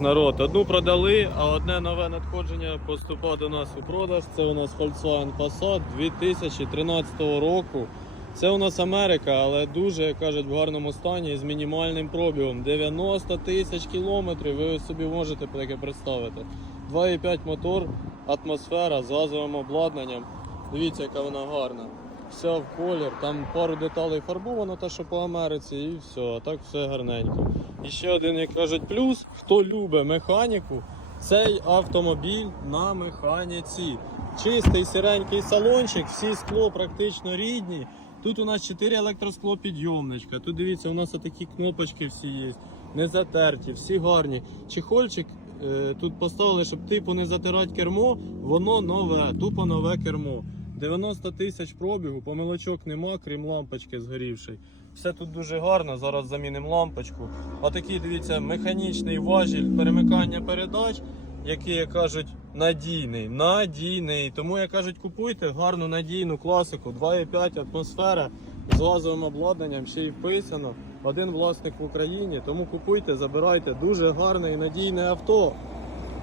Народ, одну продали, а одне нове надходження поступає до нас у продаж. Це у нас Volkswagen Passat 2013 року. Це у нас Америка, але дуже, як кажуть, в гарному стані з мінімальним пробігом. 90 тисяч кілометрів, ви собі можете таке представити. 2,5 мотор, атмосфера з газовим обладнанням. Дивіться, яка вона гарна. Вся в колір, там пару деталей фарбовано, те, що по Америці, і все, а так все гарненько. І ще один, як кажуть, плюс, хто любить механіку, цей автомобіль на механіці. Чистий сіренький салончик, всі скло практично рідні. Тут у нас 4 електроскло підйомничка. Тут дивіться, у нас такі кнопочки всі є, не затерті, всі гарні. Чехольчик е, тут поставили, щоб типу не затирати кермо, воно нове, тупо нове кермо. 90 тисяч пробігу, помилочок нема, крім лампочки згорівшої. Все тут дуже гарно, зараз замінимо лампочку. Отакий, дивіться, механічний важіль перемикання передач, який, як кажуть, надійний. Надійний. Тому, як кажуть, купуйте гарну надійну класику, 2,5 атмосфера з газовим обладнанням, ще й вписано. Один власник в Україні. Тому купуйте, забирайте. Дуже гарне і надійне авто.